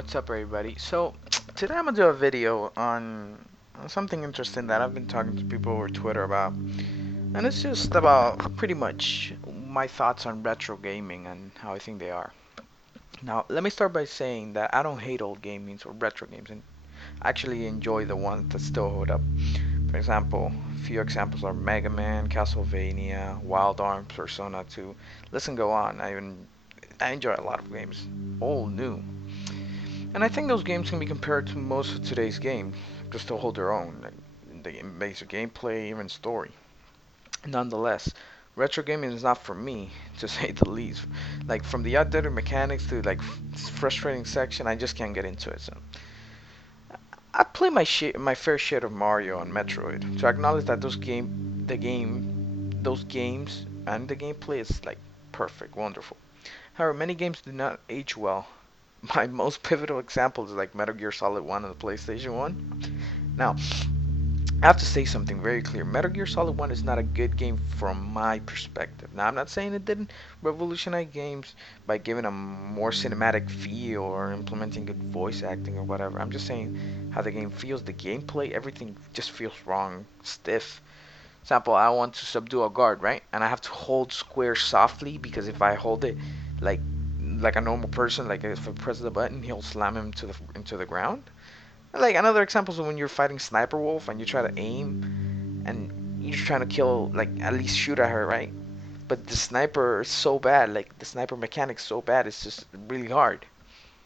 What's up, everybody? So, today I'm gonna do a video on something interesting that I've been talking to people over Twitter about, and it's just about pretty much my thoughts on retro gaming and how I think they are. Now, let me start by saying that I don't hate old gamings or retro games, and I actually enjoy the ones that still hold up. For example, a few examples are Mega Man, Castlevania, Wild Arms, Persona 2. Listen, go on. I enjoy a lot of games, old, new. And I think those games can be compared to most of today's games, just to hold their own, like the basic gameplay, even story. Nonetheless, retro gaming is not for me, to say the least. Like from the outdated mechanics to like frustrating section, I just can't get into it. So I play my fair share of Mario and Metroid. To acknowledge that those games and the gameplay is like perfect, wonderful. However, many games do not age well. My most pivotal example is like Metal Gear Solid 1 on the PlayStation 1. Now, I have to say something very clear. Metal Gear Solid 1 is not a good game from my perspective. Now, I'm not saying it didn't revolutionize games by giving a more cinematic feel or implementing good voice acting or whatever. I'm just saying how the game feels, the gameplay, everything just feels wrong, stiff. Example, I want to subdue a guard, right? And I have to hold square softly because if I hold it like like a normal person, like if I press the button, he'll slam him into the ground. Like another example is when you're fighting Sniper Wolf and you try to aim and you're trying to kill, like at least shoot at her, right? But the sniper is so bad, like the sniper mechanic's so bad, it's just really hard.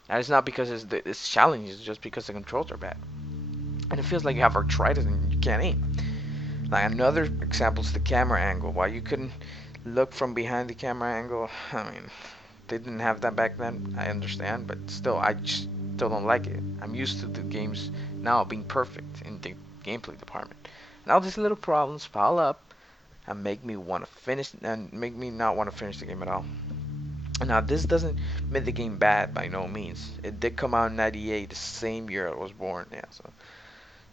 And it's not because it's challenging, it's just because the controls are bad. And it feels like you have arthritis and you can't aim. Like another example is the camera angle. Why you couldn't look from behind the camera angle? I mean, they didn't have that back then. I understand, but still, I just still don't like it. I'm used to the games now being perfect in the gameplay department. Now these little problems pile up and make me want to finish and make me not want to finish the game at all. Now this doesn't make the game bad by no means. It did come out in '98, the same year I was born. Yeah, so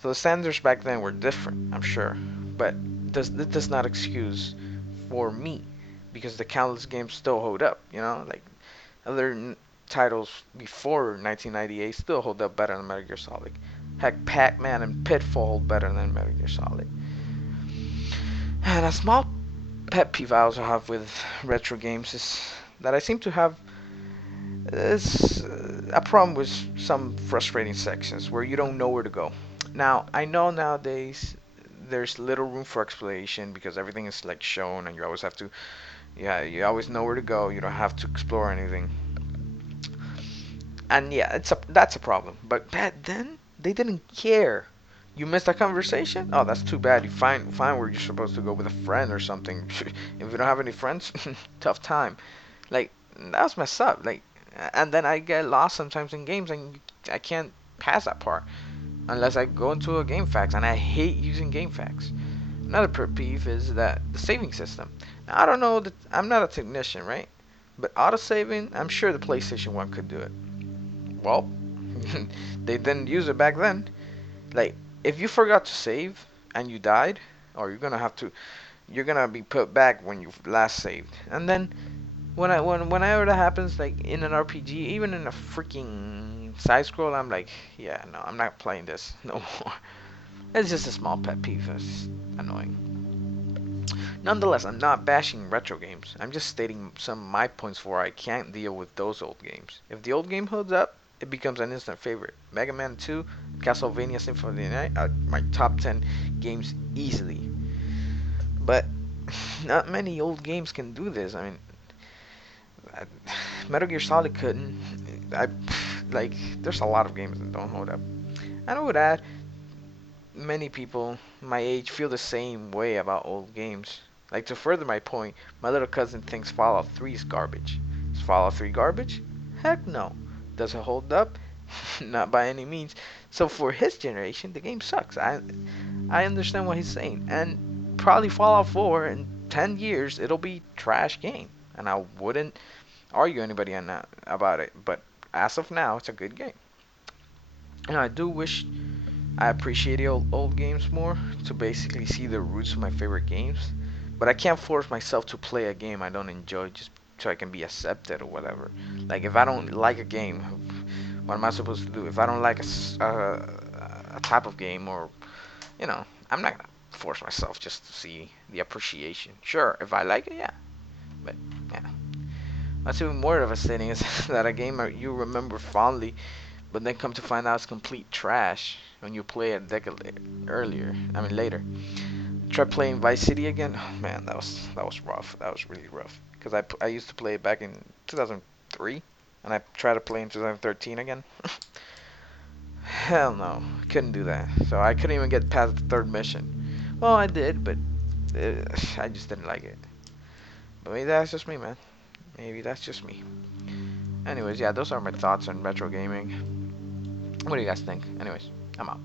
the standards back then were different, I'm sure, but it does not excuse for me because the countless games still hold up. Like other titles before 1998 still hold up better than Metal Gear Solid. Heck, Pac-Man and Pitfall hold better than Metal Gear Solid. And a small pet peeve I also have with retro games is that I seem to have is a problem with some frustrating sections where you don't know where to go. Now, I know nowadays there's little room for exploration because everything is like shown and you always have to, yeah, you always know where to go. You don't have to explore anything. And yeah, that's a problem. But back then, they didn't care. You missed a conversation? Oh, that's too bad. You find where you're supposed to go with a friend or something. If you don't have any friends, tough time. Like that was messed up. Like, and then I get lost sometimes in games and I can't pass that part unless I go into a game facts, and I hate using game facts. Another pet peeve is that the saving system. Now, I don't know that I'm not a technician, right? But auto saving, I'm sure the PlayStation 1 could do it. Well, they didn't use it back then. Like, if you forgot to save and you died, or you're gonna be put back when you last saved. And then whenever that happens, like in an RPG, even in a freaking side scroll, I'm like, yeah, no, I'm not playing this no more. It's just a small pet peeve. It's annoying. Nonetheless, I'm not bashing retro games. I'm just stating some of my points for why I can't deal with those old games. If the old game holds up, it becomes an instant favorite. Mega Man 2, Castlevania Symphony of the Night are my top 10 games easily. But not many old games can do this. I mean, Metal Gear Solid couldn't. I like. There's a lot of games that don't hold up. And I would add, many people my age feel the same way about old games. Like to further my point, my little cousin thinks Fallout 3 is garbage. Is Fallout 3 garbage? Heck no. Does it hold up? Not by any means. So for his generation, the game sucks. I understand what he's saying, and probably Fallout 4 in 10 years it'll be trash game, and I wouldn't argue anybody on that about it. But as of now, it's a good game. And I do wish I appreciate the old games more to basically see the roots of my favorite games. But I can't force myself to play a game I don't enjoy just so I can be accepted or whatever. Like if I don't like a game, What am I supposed to do if I don't like a type of game, or I'm not gonna force myself just to see the appreciation. Sure, if I like it, yeah, but yeah. What's even more devastating is that a game you remember fondly, but then come to find out it's complete trash when you play it a decade earlier. I mean later. Try playing Vice City again. Oh, man, that was rough. That was really rough. Because I used to play it back in 2003, and I tried to play in 2013 again. Hell no, couldn't do that. So I couldn't even get past the third mission. Well, I did, but I just didn't like it. But maybe that's just me, man. Maybe that's just me. Anyways, yeah, those are my thoughts on retro gaming. What do you guys think? Anyways, I'm out.